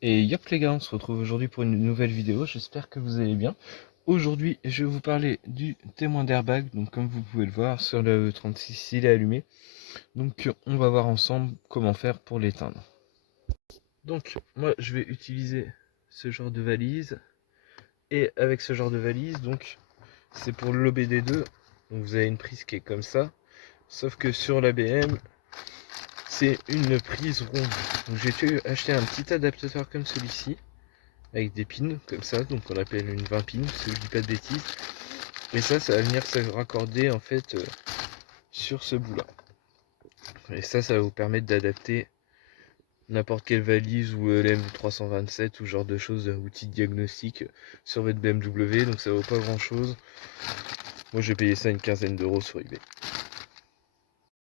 Et yop les gars, on se retrouve aujourd'hui pour une nouvelle vidéo, j'espère que vous allez bien. Aujourd'hui, je vais vous parler du témoin d'airbag, donc comme vous pouvez le voir sur le E36, il est allumé. Donc on va voir ensemble comment faire pour l'éteindre. Donc moi je vais utiliser ce genre de valise, et avec ce genre de valise, donc c'est pour l'OBD2, donc vous avez une prise qui est comme ça, sauf que sur l'ABM, c'est une prise ronde. Donc j'ai acheté un petit adaptateur comme celui-ci, avec des pins comme ça, donc on appelle une 20 pins si je dis pas de bêtises, et ça va venir se raccorder en fait sur ce bout là, et ça va vous permettre d'adapter n'importe quelle valise ou LM327 ou genre de choses, outil de diagnostic sur votre BMW, donc ça vaut pas grand chose. Moi j'ai payé ça une quinzaine d'euros sur eBay.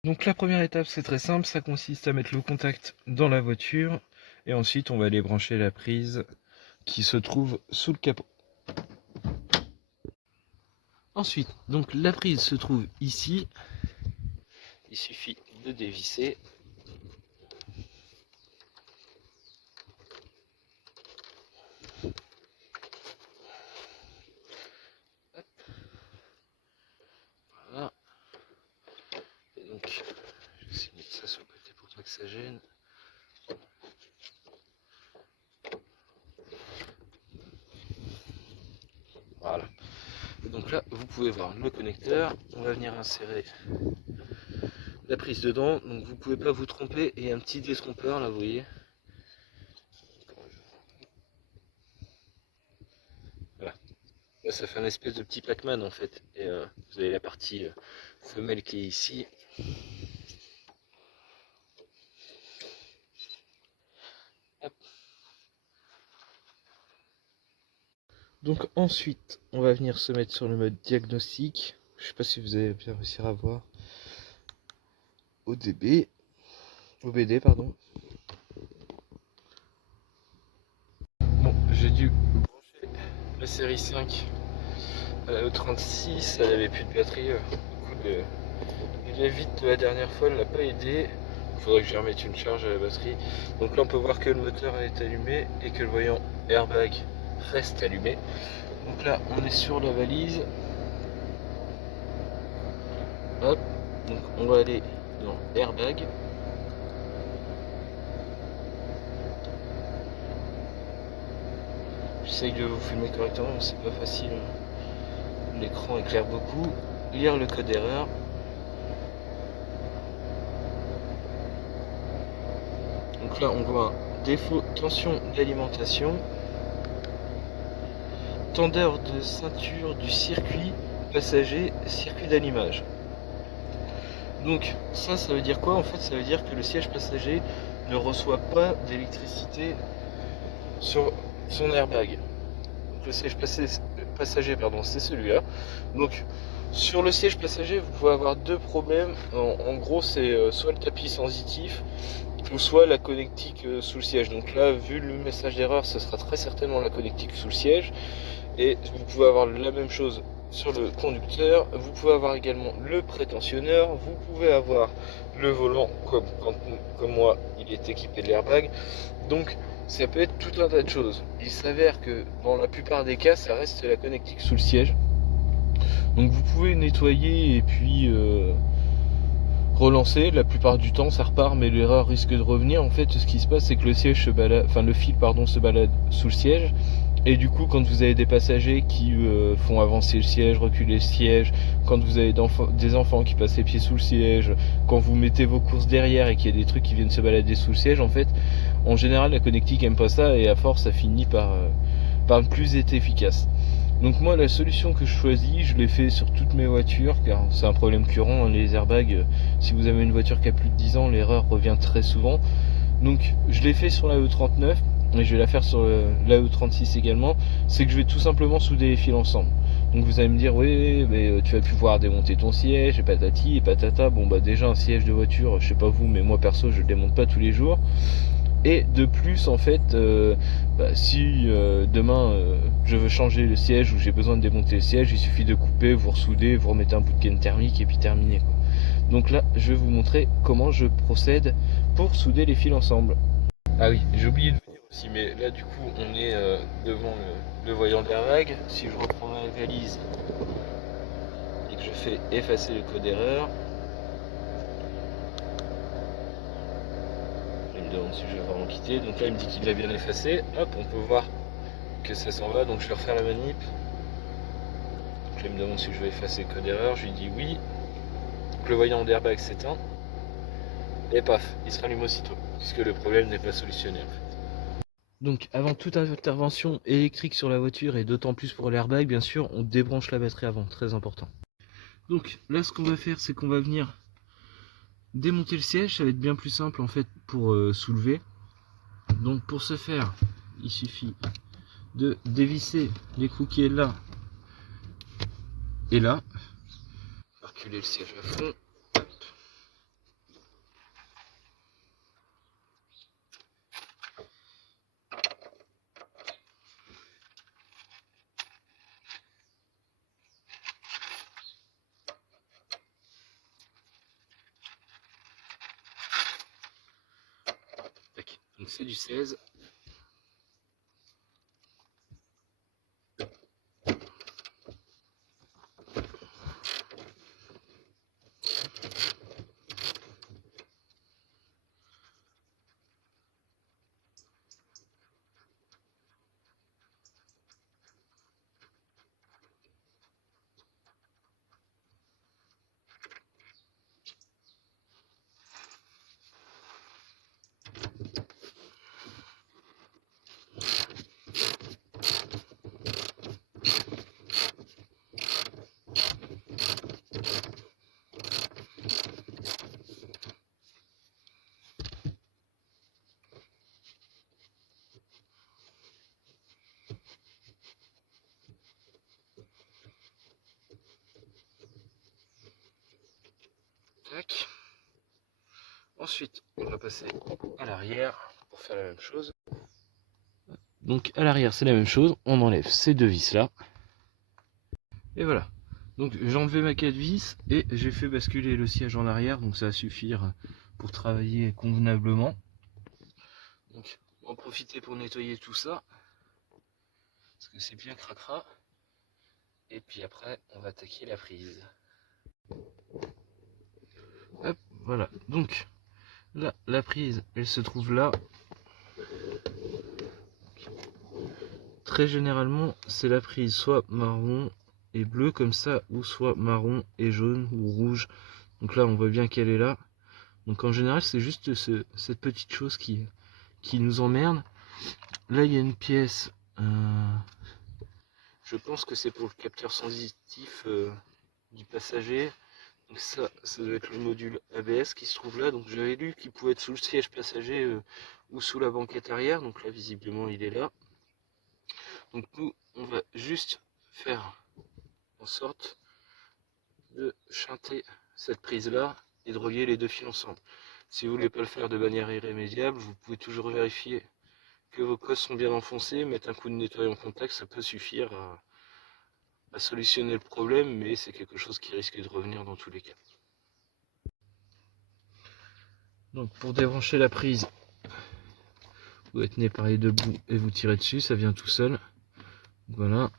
Donc la première étape c'est très simple, ça consiste à mettre le contact dans la voiture et ensuite on va aller brancher la prise qui se trouve sous le capot. Ensuite, donc la prise se trouve ici. Il suffit de dévisser. Hop. Voilà. Et donc, je vais essayer de mettre ça sur le côté pour pas que ça gêne. Voilà. Et donc là, vous pouvez voir le connecteur. On va venir insérer la prise dedans. Donc vous pouvez pas vous tromper. Et un petit détrompeur là, vous voyez. Voilà. Là, ça fait un espèce de petit Pac-Man en fait. Et vous avez la partie femelle qui est ici. Hop. Donc ensuite, on va venir se mettre sur le mode diagnostic. Je sais pas si vous allez bien réussir à voir. OBD pardon. Bon, j'ai dû brancher la série 5 à la E36, elle avait plus de batterie. Du coup, la vite de la dernière fois ne l'a pas aidé. Il faudrait que je remette une charge à la batterie. Donc là, on peut voir que le moteur est allumé et que le voyant airbag reste allumé. Donc là, on est sur la valise. Hop, donc on va aller dans airbag. J'essaye de vous filmer correctement, mais c'est pas facile. L'écran éclaire beaucoup. Lire le code erreur. Donc là, on voit un défaut tension d'alimentation. Tendeur de ceinture du circuit passager, circuit d'allumage. Donc ça veut dire quoi? En fait, ça veut dire que le siège passager ne reçoit pas d'électricité sur son airbag. Donc le siège passager, pardon, c'est celui-là. Donc sur le siège passager, vous pouvez avoir deux problèmes. En gros, c'est soit le tapis sensitif ou soit la connectique sous le siège. Donc là, vu le message d'erreur, ce sera très certainement la connectique sous le siège. Et vous pouvez avoir la même chose sur le conducteur, vous pouvez avoir également le prétentionneur, vous pouvez avoir le volant comme moi il est équipé de l'airbag. Donc ça peut être tout un tas de choses. Il s'avère que dans la plupart des cas ça reste la connectique sous le siège. Donc vous pouvez nettoyer et puis relancer, la plupart du temps ça repart, mais l'erreur risque de revenir. En fait, ce qui se passe, c'est que le siège se balade, enfin le fil pardon se balade sous le siège, et du coup quand vous avez des passagers qui font avancer le siège, reculer le siège, quand vous avez des enfants qui passent les pieds sous le siège, quand vous mettez vos courses derrière et qu'il y a des trucs qui viennent se balader sous le siège, en fait en général la connectique aime pas ça, et à force ça finit par ne plus être efficace. Donc moi la solution que je choisis, je l'ai fait sur toutes mes voitures, car c'est un problème courant, hein, les airbags, si vous avez une voiture qui a plus de 10 ans, l'erreur revient très souvent. Donc je l'ai fait sur la E39, et je vais la faire sur la E36 également, c'est que je vais tout simplement souder les fils ensemble. Donc vous allez me dire, oui mais tu vas plus pouvoir démonter ton siège, et patati et patata. Bon bah déjà un siège de voiture, je sais pas vous, mais moi perso je le démonte pas tous les jours. Et de plus en fait, si demain je veux changer le siège ou j'ai besoin de démonter le siège, il suffit de couper, vous ressoudez, vous remettez un bout de gaine thermique et puis terminé quoi. Donc là je vais vous montrer comment je procède pour souder les fils ensemble. Ah oui, j'ai oublié de vous dire Si, mais là du coup on est devant le voyant d'airbag. Si je reprends ma valise et que je fais effacer le code erreur, il me demande si je vais vraiment quitter. Donc là il me dit qu'il l'a bien effacé. Hop, on peut voir que ça s'en va. Donc je vais refaire la manip. Donc là il me demande si je vais effacer le code erreur. Je lui dis oui. Donc le voyant d'airbag s'éteint. Et paf, il se rallume aussitôt, puisque le problème n'est pas solutionné en fait. Donc avant toute intervention électrique sur la voiture, et d'autant plus pour l'airbag, bien sûr, on débranche la batterie avant, très important. Donc là ce qu'on va faire, c'est qu'on va venir démonter le siège, ça va être bien plus simple en fait pour soulever. Donc pour ce faire, il suffit de dévisser l'écrou qui est là et là, reculer le siège à fond. Donc c'est du 16. Tac. Ensuite, on va passer à l'arrière pour faire la même chose. Donc à l'arrière, c'est la même chose. On enlève ces deux vis là. Et voilà. Donc j'ai enlevé ma 4 vis et j'ai fait basculer le siège en arrière. Donc ça va suffire pour travailler convenablement. Donc on va en profiter pour nettoyer tout ça. Parce que c'est bien cracra. Et puis après, on va attaquer la prise. Hop, voilà. Donc là, la prise, elle se trouve là. Très généralement, c'est la prise soit marron et bleu comme ça, ou soit marron et jaune ou rouge. Donc là, on voit bien qu'elle est là. Donc en général, c'est juste cette petite chose qui nous emmerde. Là, il y a une pièce. Je pense que c'est pour le capteur sensitif du passager. Donc ça doit être le module ABS qui se trouve là. Donc j'avais lu qu'il pouvait être sous le siège passager ou sous la banquette arrière. Donc là, visiblement, il est là. Donc nous, on va juste faire en sorte de chanter cette prise là et de relier les deux fils ensemble. Si vous ne voulez pas le faire de manière irrémédiable, vous pouvez toujours vérifier que vos cosses sont bien enfoncées, mettre un coup de nettoyant en contact, ça peut suffire à solutionner le problème, mais c'est quelque chose qui risque de revenir dans tous les cas. Donc pour débrancher la prise, vous la tenez par les deux bouts et vous tirez dessus, ça vient tout seul. Voilà.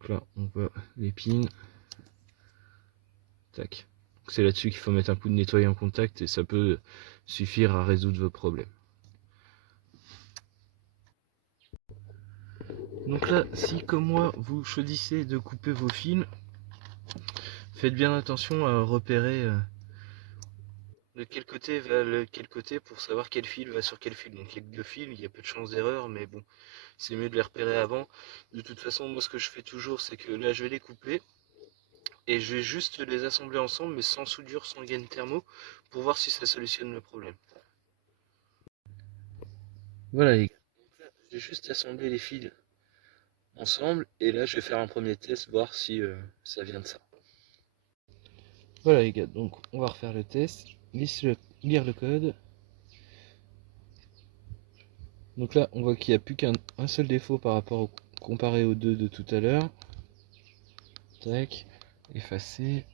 Donc là on voit les pins. Tac. C'est là-dessus qu'il faut mettre un coup de nettoyant en contact et ça peut suffire à résoudre vos problèmes. Donc là, si comme moi vous choisissez de couper vos fils, faites bien attention à repérer de quel côté va quel côté pour savoir quel fil va sur quel fil. Donc il y a deux fils, il y a peu de chances d'erreur, mais bon, c'est mieux de les repérer avant. De toute façon, moi ce que je fais toujours, c'est que là je vais les couper et je vais juste les assembler ensemble, mais sans soudure, sans gaine thermo, pour voir si ça solutionne le problème. Voilà les gars. Donc là, je vais juste assembler les fils ensemble et là je vais faire un premier test, voir si ça vient de ça. Voilà les gars, donc on va refaire le test, lire le code. Donc là on voit qu'il n'y a plus qu'un seul défaut par rapport au comparé aux deux de tout à l'heure. Tac, effacer.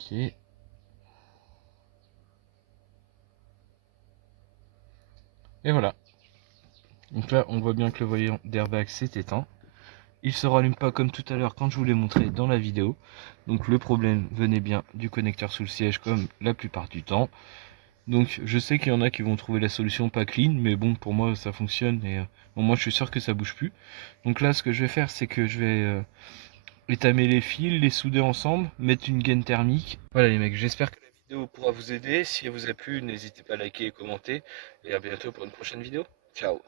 Ok. Et voilà. Donc là, on voit bien que le voyant d'airbag s'est éteint. Il se rallume pas comme tout à l'heure quand je vous l'ai montré dans la vidéo. Donc le problème venait bien du connecteur sous le siège comme la plupart du temps. Donc je sais qu'il y en a qui vont trouver la solution pas clean, mais bon, pour moi ça fonctionne et bon, moi je suis sûr que ça bouge plus. Donc là, ce que je vais faire, c'est que je vais étamer les fils, les souder ensemble, mettre une gaine thermique. Voilà les mecs, j'espère que la vidéo pourra vous aider. Si elle vous a plu, n'hésitez pas à liker et commenter. Et à bientôt pour une prochaine vidéo. Ciao.